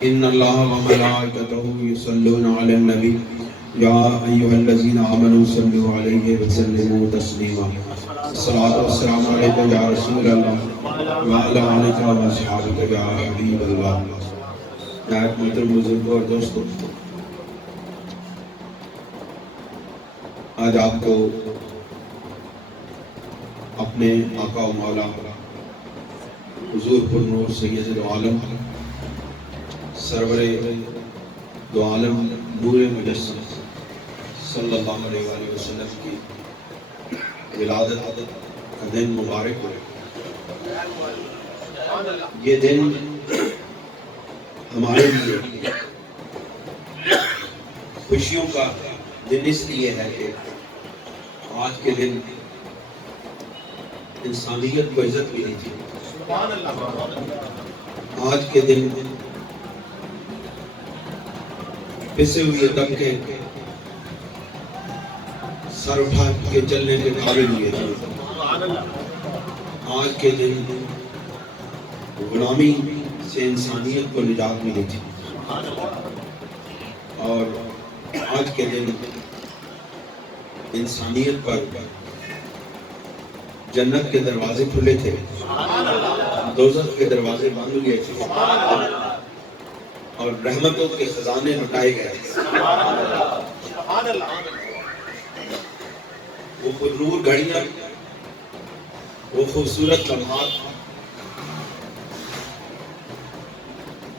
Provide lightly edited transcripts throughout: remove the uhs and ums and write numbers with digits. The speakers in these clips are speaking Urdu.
ان اللہ و ملائکتہ یصلون علی النبی یا ایھا الذین آمنوا صلوا علیہ وسلموا تسلیما الصلاۃ والسلام علیک یا رسول اللہ وعلی آلک و اصحابک یا حبیب اللہ۔ نہایت محترم بزرگوں اور دوستوں، آج آپ کو اپنے آقا و مولا حضور پرنور سید دو عالم سرور دو عالم نور مجسم صلی اللہ علیہ وآلہ وسلم کی ولادت کا دن مبارک ہو۔ یہ دن ہمارے لیے خوشیوں کا دن اس لیے ہے کہ آج کے دن انسانیت کو عزت ملی تھی۔ آج کے دن پسے ہوئے طبقے سر اٹھا کے چلنے کے قابل ہوئے تھے۔ آج کے دن غلامی سے انسانیت کو نجات ملی تھی، اور آج کے دن انسانیت پر جنت کے دروازے کھلے تھے، دوزخ کے دروازے بند ہوئے تھے، اور رحمتوں کے خزانے لٹائے گئے۔ وہ پرنور گھڑیاں، وہ خوبصورت لمحات،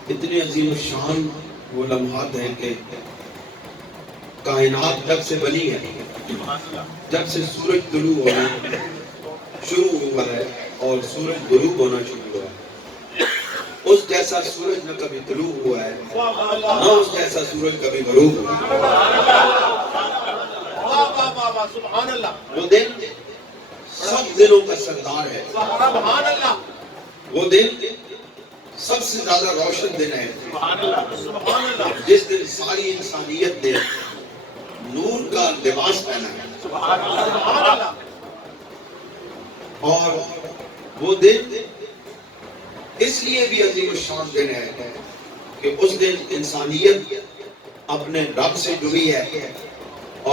اتنے عظیم الشان وہ لمحات ہیں کہ کائنات جب سے بنی ہے، جب سے سورج طلوع ہونا شروع ہوا ہے اور سورج غروب ہونا شروع ہوا ہے، اس جیسا سورج نہ کبھی طلوع ہوا ہے نہ اس جیسا سورج کبھی غروب ہوا ہے۔ وہ دن سب دنوں کا سردار ہے، وہ دن سب سے زیادہ روشن دن ہے، جس دن ساری انسانیت نے نور کا لباس پہنا ہے۔ اور وہ دن اس لیے بھی عظیم الشان دن ہے کہ اس دن انسانیت اپنے رب سے جڑی ہے،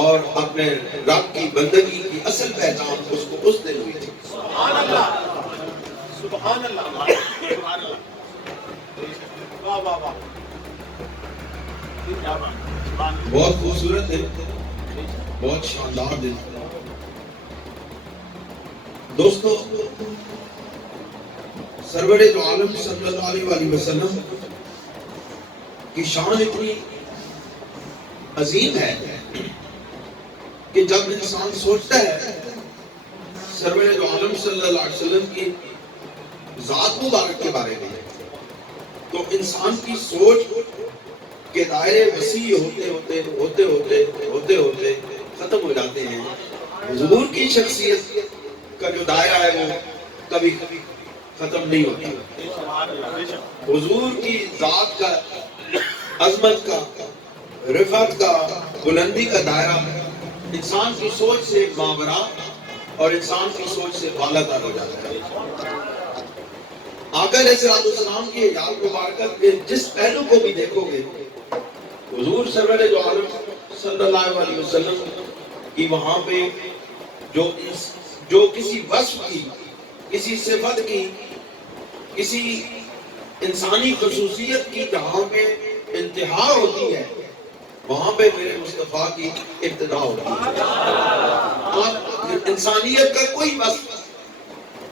اور اپنے رب کی بندگی کی اصل پہچان اس کو اس دن ہوئی تھی۔ سبحان اللہ، سبحان اللہ، سبحان اللہ، واہ واہ واہ، بہت خوبصورت دن، بہت شاندار دن۔ دوستو، سرور دو عالم صلی اللہ علیہ وآلہ وسلم کی شان اتنی عظیم ہے کہ جب انسان سوچتا ہے سرور دو عالم صلی اللہ علیہ وسلم کی ذات مبارک کے بارے میں، تو انسان کی سوچ کے دائرے وسیع ہوتے ختم ہو جاتے ہیں۔ حضور کی شخصیت کا جو دائرہ ہے وہ کبھی ختم نہیں ہوتا۔ حضور کی ذات کا، عظمت کا، رفعت کا، بلندی کا دائرہ انسان کی سوچ سے ماورا اور انسان کی سوچ سے بالا تر ہو جاتا ہے۔ آقا علیہ السلام کی حیات مبارکہ کے جس پہلو کو بھی دیکھو گے، حضور سرور دو عالم صلی اللہ علیہ وسلم کی وہاں پہ جو کسی وصف کی، کسی صفت کی، کسی انسانی خصوصیت کی جہاں پہ انتہا ہوتی ہے، وہاں پہ میرے مصطفیٰ کی ابتدا ہوتی ہے۔ اور انسانیت کا کوئی وصف،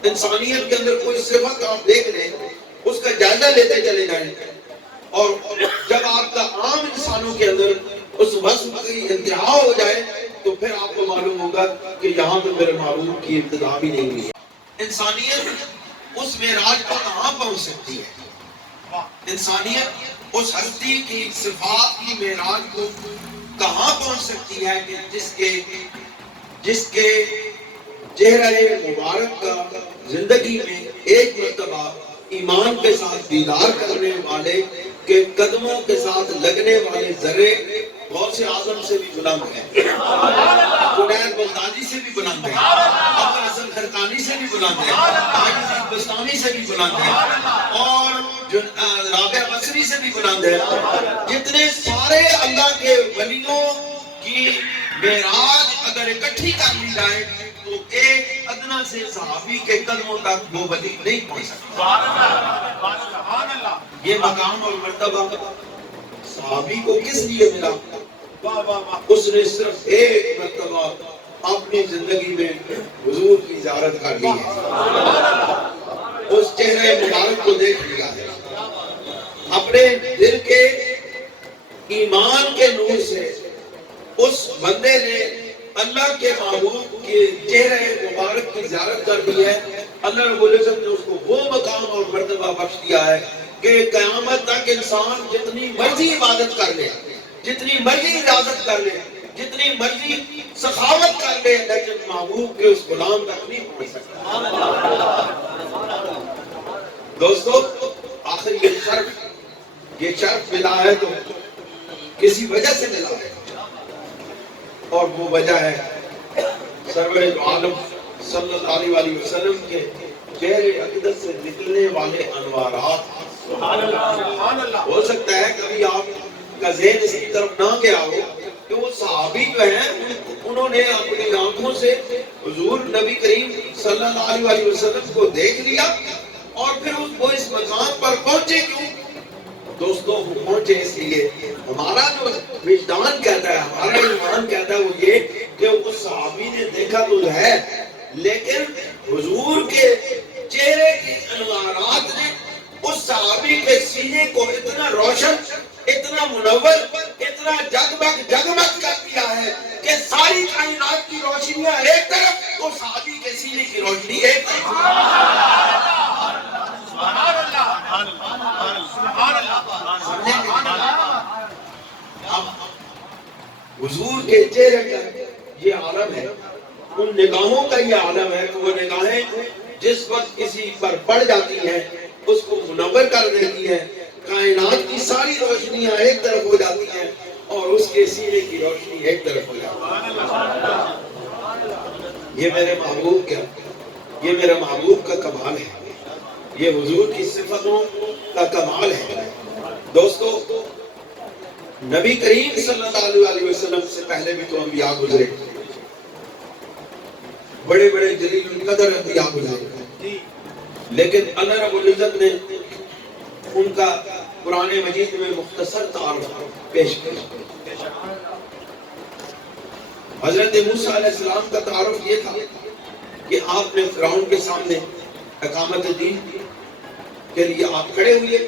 انسانیت کے اندر کوئی صفت آپ دیکھ لیں، اس کا جائزہ لیتے چلے جائیں، اور جب آپ کا عام انسانوں کے اندر اس وصف کی انتہا ہو جائے تو پھر آپ کو معلوم ہوگا کہ یہاں پہ میرے معبود کی ابتدا بھی نہیں ہوئی ہے۔ انسانیت اس معراج کو کہاں پہنچ سکتی ہے؟ انسانیت اس ہستی کی صفات کی معراج کو کہاں پہنچ سکتی ہے کہ جس کے چہرہ مبارک کا زندگی میں ایک مرتبہ ایمان کے ساتھ دیدار کرنے والے کے قدموں کے ساتھ لگنے والے ذرے غوث اعظم سے بھی بلند ہیں، جنید بغدادی سے بھی بلند ہیں، ابو الحسن خرقانی سے بھی بلند ہیں، حاجی بستانی سے بھی بلند ہیں، اور جو رابعہ بصری سے بھی بلند ہے، جتنے سارے اللہ کے ولیوں کی معراج اگر اکٹھی کر لی جائے تو ایک ادنا سے صحابی کے قدموں تک وہ ولی نہیں پہنچ سکتا۔ یہ مقام اور مرتبہ صحابی کو کس لیے ملا؟ اس نے صرف ایک مرتبہ اپنی زندگی میں حضور کی زیارت کر لی ہے، اس چہرے مبارک کو دیکھ لیا ہے، اپنے دل کے ایمان کے نور سے اس بندے نے اللہ کے محبوب کے چہرے مبارک کی زیارت کر دی ہے۔ اللہ رب العزت نے اس کو وہ مقام اور مرتبہ بخش دیا ہے کہ قیامت تک انسان جتنی مرضی عبادت کر لے، جتنی مرضی اجازت کر لے، جتنی مرضی سخاوت کر لے، لیکن محبوب کے اس غلام تک نہیں پہنچ سکتا۔ دوستو، آخر یہ شرف ملا ہے تو کسی وجہ سے ملا ہے، اور وہ وجہ ہے سرور دو عالم صلی اللہ علیہ وسلم کے چہرے اقدس سے نکلنے والے انوارات۔ ہو سکتا ہے کبھی آپ کا ذہن اس کی طرف نہ گیا ہو کہ وہ صحابی جو ہیں انہوں نے اپنی آنکھوں سے حضور نبی کریم صلی اللہ علیہ وسلم کو دیکھ لیا اور پھر وہ اس مقام پر پہنچے کیوں؟ دوستو، وہ پہنچے اس لیے، ہمارا جو وجدان کہتا ہے، ہمارا ایمان کہتا ہے وہ یہ کہ اس صحابی نے دیکھا تو ہے، لیکن حضور کے چہرے کے انوارات نے اس صحابی کے سینے کو اتنا روشن، اتنا منور، اتنا جگمگ کر دیا ہے کہ ساری کائنات کی روشنیاں ایک طرف، وہ صحابی کے سینے کی روشنی ایک طرف۔ حضور کے چہرے کا یہ عالم ہے، ان نگاہوں کا یہ عالم ہے کہ وہ نگاہیں جس وقت کسی پر پڑ جاتی ہیں اس کو منور کر دیتی ہے، کائنات کی ساری روشنیاں ایک طرف ہو جاتی ہیں اور اس کے سینے کی روشنی ایک طرف ہو جاتی ہے۔ یہ میرے محبوب کا، یہ میرے محبوب کا کمال ہے، یہ حضور کی صفتوں کا کمال ہے۔ دوستو، نبی کریم صلی اللہ علیہ وسلم سے پہلے بھی تو انبیاء گزرے، بڑے بڑے جلیل القدر انبیاء گزرے، لیکن اللہ رب العزت نے ان کا قرآن مجید میں مختصر تعارف پیش کیا۔ حضرت موسیٰ علیہ السلام کا تعارف یہ تھا کہ آپ نے فرعون کے سامنے اقامت دین کے لیے آپ کھڑے ہوئے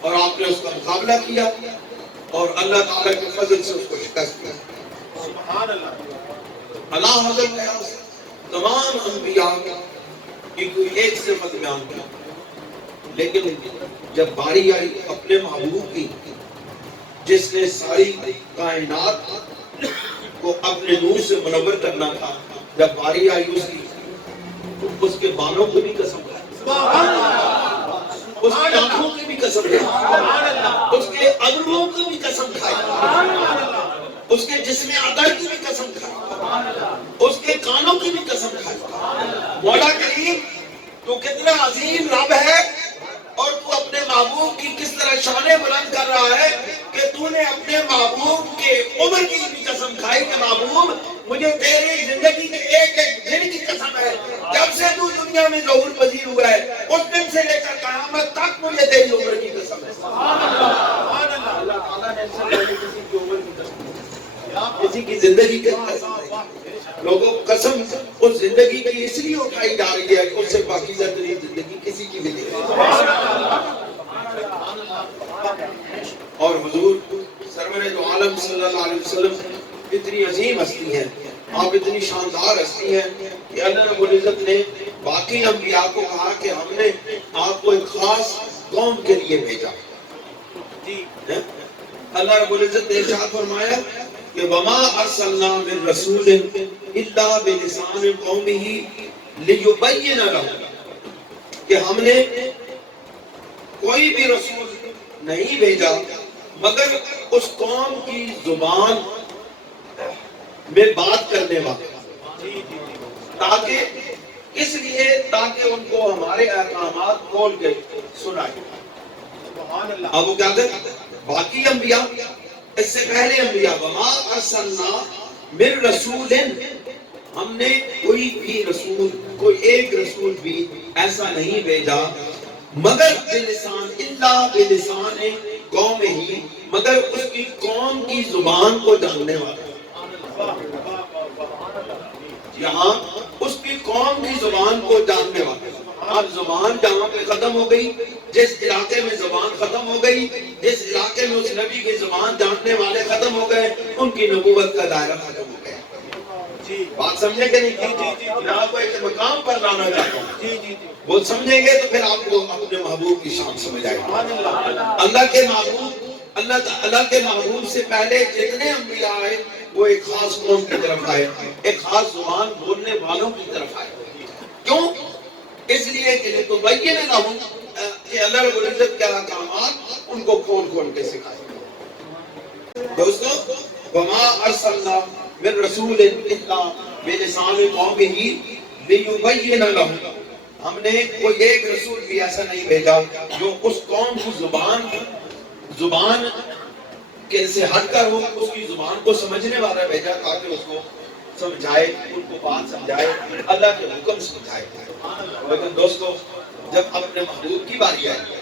اور آپ نے اس کا مقابلہ کیا اور اللہ تعالیٰ کے فضل سے اس کو شکست دیا۔ سبحان اللہ۔ اللہ حضرت نے تمام انبیاء کی کوئی ایک صفت بیان کی، لیکن جب باری آئی اپنے محبوب کی جس نے ساری کائنات کو اپنے نور سے منور کرنا تھا، جب باری آئی اس کی، اس کے بالوں کو بھی قسم کھائی، اس کی آنکھوں کی بھی قسم کھائی، اس کے ابروؤں کی بھی قسم کھائی، اس کے جسم عطر کی بھی قسم کھائی، اس کے کانوں کی بھی قسم کھائی۔ مولا کریم، تو کتنا عظیم رب ہے اور تو اپنے محبوب کی کس طرح شانیں بلند کر رہا ہے کہ تو نے اپنے محبوب کے عمر کی بھی قسم کھائی کہ محبوب مجھے تیری زندگی کے ایک ایک دن کی قسم ہے، جب سے تو دنیا میں ظہور پذیر ہوا ہے اس دن سے لے کر قیامت تک مجھے تیری عمر کی قسم ہے۔ اللہ تعالیٰ نے اس سے کسی کی عمر کی قسم نہیں، کسی کی زندگی کی قسم نہیں۔ لوگوں قسم اس زندگی کی اس لیے اٹھائی جا رہی ہے کہ اس سے پاکیزہ ترین زندگی کسی کی بھی نہیں۔ اور حضور سرور دو عالم صلی اللہ علیہ وسلم اتنی عظیم ہستی ہیں، آپ اتنی شاندار ہستی ہیں کہ اللہ رب العزت نے باقی انبیاء کو کہا کہ ہم نے آپ کو ایک خاص قوم کے لیے بھیجا۔ اللہ رب العزت نے ارشاد فرمایا کہ وما ارسلنا من رسول الا بلسان قومه ليبين لهم، کہ ہم نے کوئی بھی رسول نہیں بھیجا مگر اس قوم کی زبان میں بات کرنے والا، تاکہ اس لیے تاکہ ان کو ہمارے احکامات کھول کے سنائے۔ اب وہ کیا کہتے باقی انبیاء اس سے پہلے انبیاء وما ارسلنا من رسول ہم نے کوئی بھی رسول کوئی ایک رسول بھی ایسا نہیں بھیجا مگر بلسان الا بلسان قوم ہی مگر اس کی قوم کی زبان کو جاننے والا یہاں اس کی قوم کی زبان کو جاننے والا اب زبان جہاں پہ ختم ہو گئی جس علاقے میں زبان ختم ہو گئی جس علاقے میں اس نبی کی زبان جاننے والے ختم ہو گئے ان کی نبوت کا دائرہ ختم ہو گیا بات سمجھے کہ نہیں میں آپ کو ایک مقام پر لانا چاہتا ہوں وہ سمجھیں گے تو پھر آپ کو اپنے محبوب کی شان سمجھ آئے گا اللہ کے محبوب اللہ کے محبوب سے پہلے جتنے انبیاء آئے وہ ایک خاص قوم کی طرف آئے ایک خاص زبان بولنے والوں کی طرف آئے کیوں اس لیے کہ تو بھائی نہ ہوں کہ اللہ رب العزت کے احکامات ان کو کھول کھول کے سکھائے دوستو وما ارسلنا من رسول الا بلسان قومه ليبين لهم ہم نے کوئی ایک رسول بھی ایسا نہیں بھیجا جو اس قوم کی زبان کے سے ہٹ کر ہو اس کی زبان کو سمجھنے والا بھیجا تاکہ اس کو سمجھائے ان کو بات سمجھائے اللہ کے حکم سمجھائے لیکن دوستو جب اپنے محبوب کی باری آئی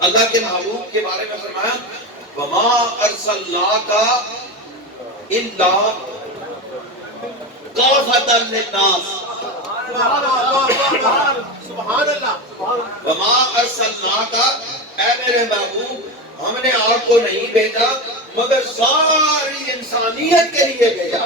اللہ کے محبوب کے بارے میں فرمایا وما ارسلناک الا کافۃ للناس سبحان اللہ وما ارسلناک اے میرے محبوب ہم نے آپ کو نہیں بھیجا مگر ساری انسانیت کے لیے بھیجا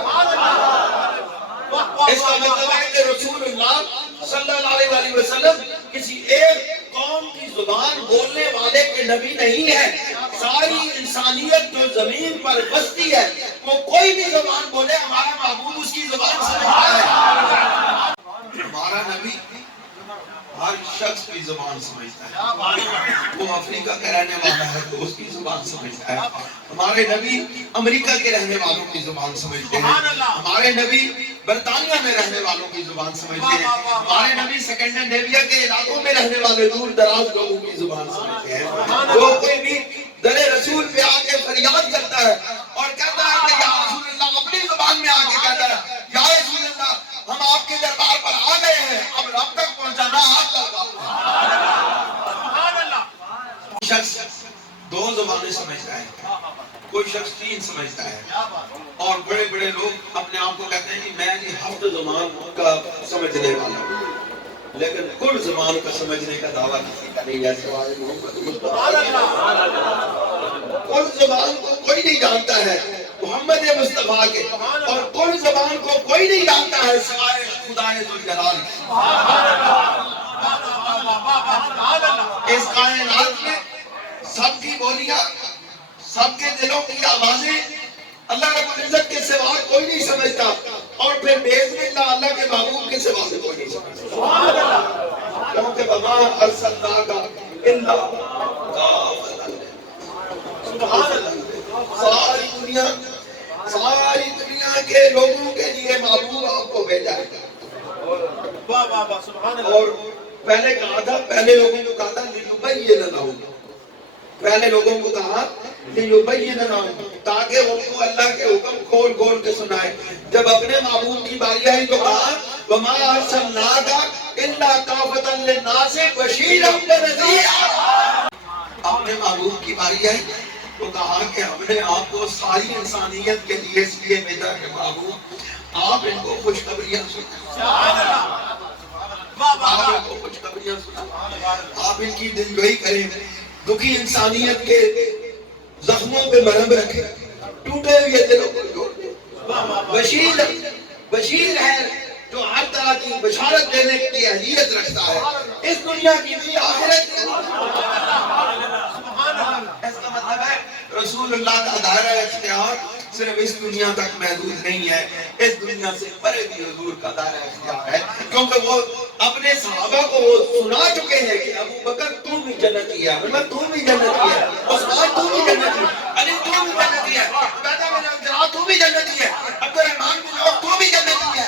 اس کا مطلب ہے کہ رسول اللہ صلی اللہ علیہ وسلم کسی ایک قوم کی زبان بولنے والے کے نبی نہیں ہے ساری انسانیت جو زمین پر بستی ہے وہ کوئی بھی زبان بولے ہمارا محبوب اس کی زبان سمجھتا ہے ہمارا نبی ہر شخص کی زبان سمجھتا ہے وہ افریقہ کا رہنے والا ہے تو اس کی زبان سمجھتا ہے ہمارے نبی امریکہ کے رہنے والوں کی زبان سمجھتے ہیں ہمارے نبی برطانیہ میں رہنے والوں کی زبان سمجھتے ہیں ہمارے نبی سکنڈینیویا کے علاقوں میں رہنے والے دور دراز لوگوں کی زبان سمجھتے ہیں وہ کوئی بھی در رسول پہ آ کے فریاد کرتا ہے اور کہتا ہے کہ یا رسول اللہ اپنی زبان میں آ کے کہتا ہے یا رسول اللہ ہم آپ کے دربار پر آ گئے ہیں اب رب تک پہنچانا آپ کا شخص دو زبانیں سمجھتا ہے کوئی شخص تین سمجھتا ہے اور بڑے بڑے لوگ اپنے آپ کو کہتے ہیں کہ میں جی ہفت زبان کا سمجھنے والا ہوں لیکن کل زبان کا سمجھنے کا دعویٰ کسی کا نہیں ہے سوائے محمد مصطفیٰ کل زبان کو کوئی نہیں جانتا ہے محمد مصطفیٰ کے اور کل زبان کو کوئی نہیں جانتا ہے سوائے خدا ذوالجلال اس کائنات میں سب کی بولیاں سب کے دلوں کی آوازیں اللہ رب العزت کے سوا کوئی نہیں سمجھتا اور پھر باذن اللہ اللہ کے محبوب کے سوا سے کوئی نہیں سمجھتا سبحان اللہ کیونکہ وما ارسلناک الا کافۃ سبحان اللہ ساری دنیا کے لوگوں کے لیے محبوب آپ کو بھیجا ہے اور پہلے کہا تھا پہلے لوگوں کو کہا تھا لیبین لہم پہلے لوگوں کو کہا لیبین لہم تاکہ ان کو اللہ کے حکم کھول کھول کے سنائے جب اپنے محبوب کی باری آئی تو کہا وما ارسلناک الا کافۃ للناس بشیرا ونذیرا اپنے محبوب کی باری آئی تو کہا کہ ہم نے آپ کو ساری انسانیت کے لیے اس لیے بھیجا کہ محبوب آپ ان کو خوشخبریاں سنائیں آپ ان کو خوشخبریاں سنائیں آپ ان کی دلجوئی کریں دکھی انسانیت کے زخموں پہ مرہم رکھیں ٹوٹے ہوئے دلوں کو جوڑ دیں بشیر ہے جو ہر طرح کی بشارت دینے کی اہلیت رکھتا ہے اس دنیا کی بھی آخرت کی اس کا مطلب ہے رسول اللہ کا دائرہ اختیار صرف اس دنیا تک محدود نہیں ہے اس دنیا سے پرے بھی حضور کا دائرہ اختیار ہے کیونکہ وہ اپنے صحابہ کو وہ سنا چکے ہیں کہ ابو بکر تو بھی جنتی ہے عمر تو بھی جنتی ہے عثمان تو بھی جنتی ہے علی تو بھی جنتی ہے عبیدہ بن الجراح تو بھی جنتی ہے عبد الرحمن بن عوف تو بھی جنتی ہے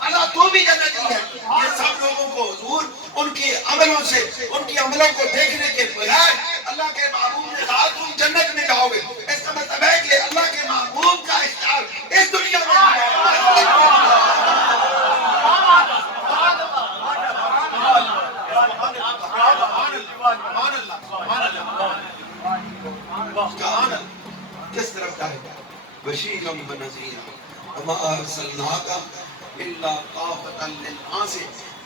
اللہ تو بھی جنتی ہے یہ سب لوگوں کو حضور ان کی عملوں سے ان کی عملوں کو دیکھنے کے بغیر اللہ کے محبوب کے ساتھ تم جنت میں جاؤ گے. اس کا مطلب ہے کہ اللہ کے محبوب کا اشتہار اس دنیا میں کس طرف جائے گا؟ بشیرا ونذیرا وما ارسلناک الا کافۃ للناس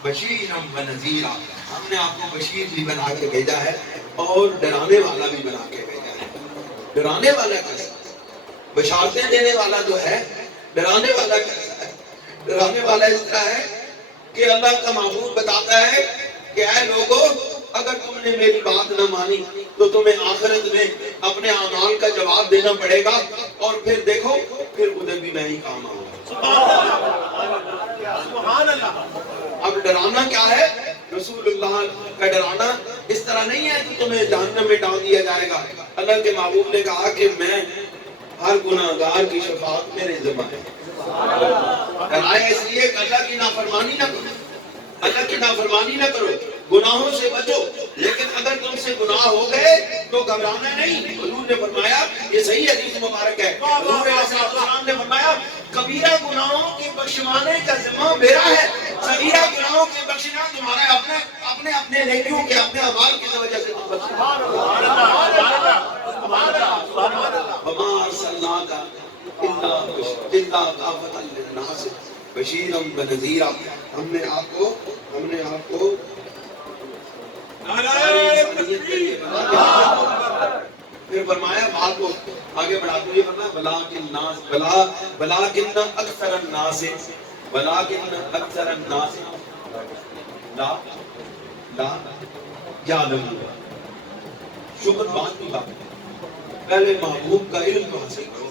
بشیرا ونذیرا. ہم نے آپ کو بشیر بھی بنا کے بھیجا ہے اور ڈرانے والا بھی بنا کے بھیجا ہے. ڈرانے والا کیسا؟ بشارتیں دینے والا جو ہے، ڈرانے والا کیسا ہے؟ ڈرانے والا اس طرح ہے کہ اللہ کا محبوب بتاتا ہے کہ اے لوگو، اگر تم نے میری بات نہ مانی تو تمہیں آخرت میں اپنے اعمال کا جواب دینا پڑے گا، اور پھر دیکھو پھر ادھر بھی میں ہی کام آؤں گا. سبحان اللہ. اب ڈرانا کیا ہے؟ رسول اللہ کا ڈرانا اس طرح نہیں ہے کہ تمہیں جہنم میں ڈال دیا جائے گا. اللہ کے محبوب نے کہا کہ میں ہر گناہگار کی شفاعت میرے ذمہ ہے. ڈرایا اس لیے کہ اللہ کی نافرمانی نہ کرو، اللہ کی نافرمانی نہ کرو، گناہوں سے بچو. لیکن اگر تم سے گناہ ہو گئے تو گھبرانا نہیں. حضور نے فرمایا، یہ صحیح حدیث مبارک ہے، حضور علیہ السلام نے فرمایا کبیرہ گناہوں کے بخشوانے کا ذمہ میرا ہے، صغیرہ گناہوں کے بخشنا تمہارا اپنے اپنے نیکیوں کے اپنے اعمال کی وجہ سے تم بچو. وما ارسلناک الا کافۃ للناس بشیرا ونذیرا. ہم نے آپ کو پھر فرمایا بات کو آگے بڑھاتے ہوئے فرمایا ولکن اکثر الناس لا یعلمون. شکر بات کی بات پہلے محبوب کا علم تو حاصل کرو.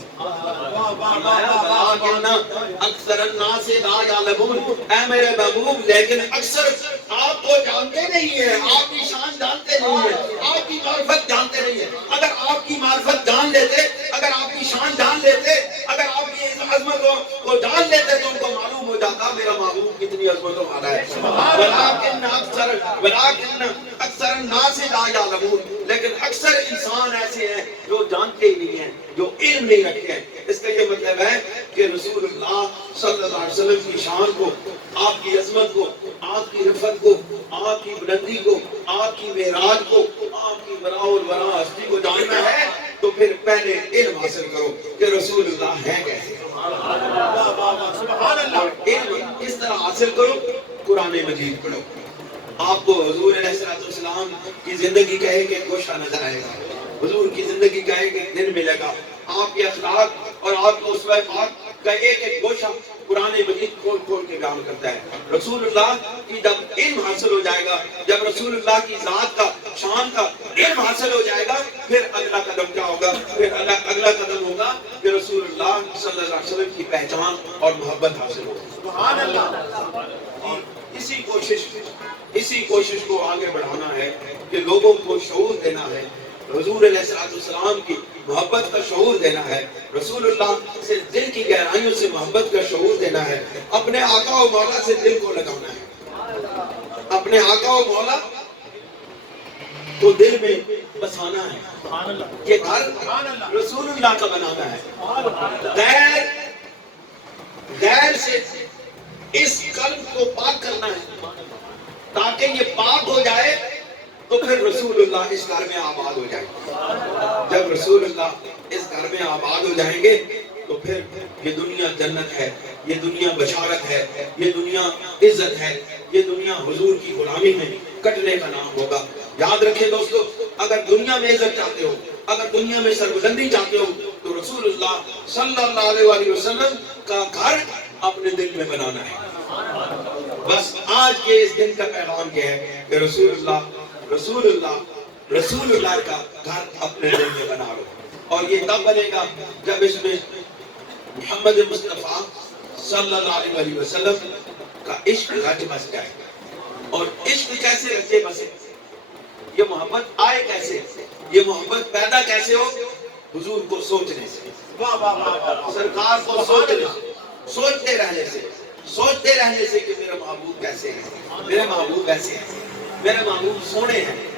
اکثر الناس لا یعلمون. اے میرے محبوب لیکن اکثر آپ کو جانتے نہیں ہیں، آپ کی شان جانتے نہیں ہیں، آپ کی معرفت جانتے نہیں ہیں. اگر آپ کی معرفت جان لیتے، اگر آپ کی شان جان لیتے، اگر آپ کی عظمت کو جان لیتے تو ان کو معلوم ہو جاتا میرا محبوب کتنی عظمتوں والا ہے. ولیکن اکثر الناس لا یعلمون. لیکن اکثر انسان ایسے ہیں جو جانتے ہی نہیں ہیں، جو علم نہیں رکھتے ہیں. اس کا یہ مطلب ہے کہ رسول اللہ صلی اللہ علیہ وسلم کی شان کو، آپ کی عظمت کو، آپ کی رفعت کو، آپ کی بلندی کو، آپ کی معراج کو، آپ کی براء البراء ہستی کو جاننا ہے تو پھر پہلے علم حاصل کرو کہ رسول اللہ ہے کیسے. سبحان اللہ. علم کس طرح حاصل کرو؟ قرآن مجید پڑھو. آپ کو حضور علیہ السلام کی زندگی کا ایک ایک گوشہ نظر آئے گا، حضور کی زندگی کا ایک ایک دن ملے گا. آپ کے اخلاق اور آپ کو اسوہ پاک کا ایک ایک گوشہ قرآن مجید کھول کھول کے بیان کرتا ہے. رسول اللہ کی جب علم حاصل ہو جائے گا، جب رسول اللہ کی ذات کا، شان کا علم حاصل ہو جائے گا، پھر اگلا قدم کیا ہوگا؟ پھر اگلا قدم ہوگا کہ رسول اللہ صلی اللہ علیہ وسلم کی پہچان اور محبت حاصل ہوگی. سبحان اللہ. اسی کوشش کو آگے بڑھانا ہے کہ لوگوں کو شعور دینا ہے، حضور علیہ السلام کی محبت کا شعور دینا ہے، رسول اللہ سے دل کی گہرائیوں سے محبت کا شعور دینا ہے، اپنے آقا و مولا سے دل کو لگانا ہے، اپنے آقا و مولا کو دل میں بسانا ہے. یہ گھر رسول اللہ کا بنانا ہے. غیر سے اس قلب کو پاک کرنا ہے تاکہ یہ پاک ہو جائے تو پھر رسول اللہ اس گھر میں آباد ہو جائیں گے. جب رسول اللہ اس گھر میں آباد ہو جائیں گے تو پھر یہ دنیا جنت ہے، یہ دنیا بشارت ہے، یہ دنیا عزت ہے، یہ دنیا حضور کی غلامی میں کٹنے کا نام ہوگا. یاد رکھیں دوستو، اگر دنیا میں عزت چاہتے ہو، اگر دنیا میں سربلندی چاہتے ہو تو رسول اللہ صلی اللہ علیہ وسلم کا گھر اپنے دل میں بنانا ہے. بس آج کے اس دن کا پیغام یہ ہے کہ رسول اللہ کا گھر اپنے دل میں بنا لو. اور یہ تب بنے گا جب اس میں محمد مصطفیٰ صلی اللہ علیہ وسلم کا عشق رچ بس جائے. اور عشق کیسے رچے بسے؟ یہ محبت آئے کیسے؟ یہ محبت پیدا کیسے ہو؟ حضور کو سوچنے سے، سرکار کو سوچتے رہنے سے کہ میرے محبوب کیسے ہیں، میرے محبوب ایسے ہیں، میرے محبوب سونے ہیں،